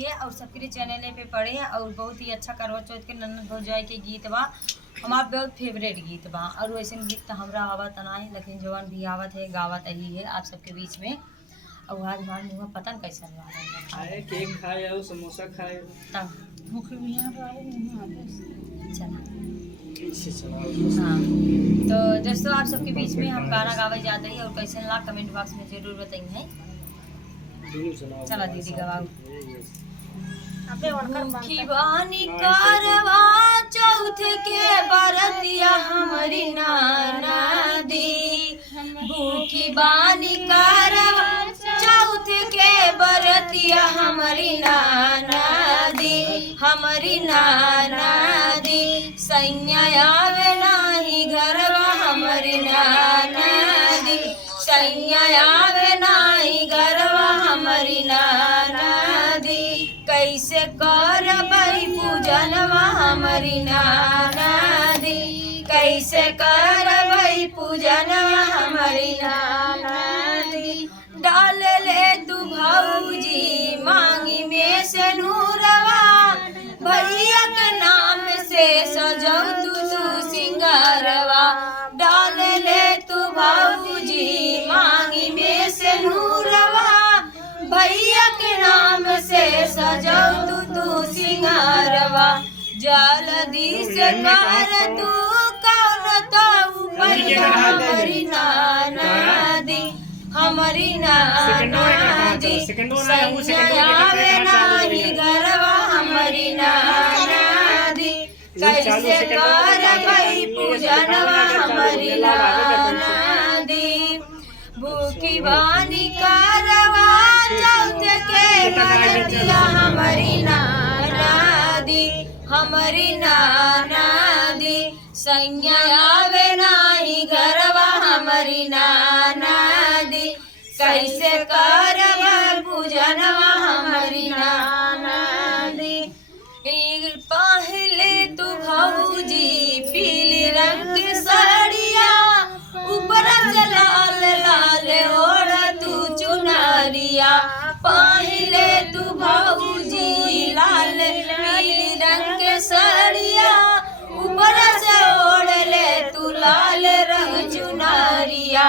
लिए और सबके चैनल पे पढ़े और बहुत ही अच्छा करवा चौथ के ननद भौजाई के गीत बा हमार बहुत फेवरेट गीत बा। और वैसे गीत तो हमरा आवत ना है लेकिन जवान भी आवत है गावत ही है आप सबके बीच में। और आज हमारे मुँह में पता नहीं कैसा खाए केक खाए और समोसा खाए तब चला। हाँ तो दोस्तों आप सबके बीच में हम गाना गावे जाते हैं और कैसे ला कमेंट बॉक्स में जरूर बताइए। चला दीदी गवाओ। भूखी बानी करवा चौथ के बरतिया हमारी नाना दी। भूखी बानी करवा चौथ के बरतिया हमारी नाना दी। हमारी नाना दी सैया आवे नाही घरवा हमारी नाना दी। सैया आवे नाही घरवा हमारी नाना दी। कैसे करबई पूजनवा हमारी नाना दी। कैसे करबई पूजनवा हमारी नाना दी। डाल ले तू भौजी मांगी में से नूरवा भैया के नाम से सजौ तू सिंगारवा। डाल ले तू भौजी मांगी में से नूरवा भैया के नाम से सजौ तू सिंगारवा। जल्दी से कर तू कौन तो हमारी नाना दी। हमारी नाना दी सैया आवे नाही घरवा हमारी नाना दी। कैसे करबई पूजनवा हमारी नाना दी। भूखी बानी करवा चौथ के बरतिया हमारी नाना दी। हमारी नाना दी सैया आवे नाही घरवा हमारी नाना दी। कैसे करबा पूजनवा हमारी नाना दी। पहले तू भौजी पीली रंग की साड़िया ऊपर से लाल लाल ओढ़ तू चुनरिया। पहले तू भौजी लाल पीली रंग के साड़िया ऊपर से ओढ़ ले तू लाल रंग चुनरिया।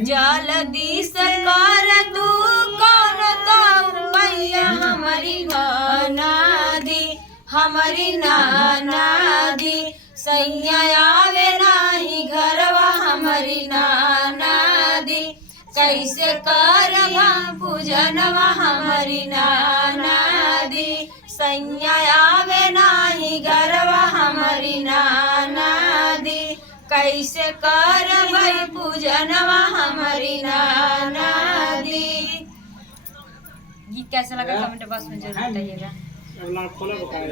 जल्दी से कर तू कौन तो भैया हमारी नाना दी। हमारी नाना दी सैया आवे नाही घरवा हमारी नाना दी। कैसे करबा पूजनवा हमारी नाना दी। सैया आवे नाही घरवा हमारी नाना दी। कैसे करबई पूजनवा हमारी नाना दी। गीत कैसा लगा कमेंट बॉक्स में जरूर बताइएगा।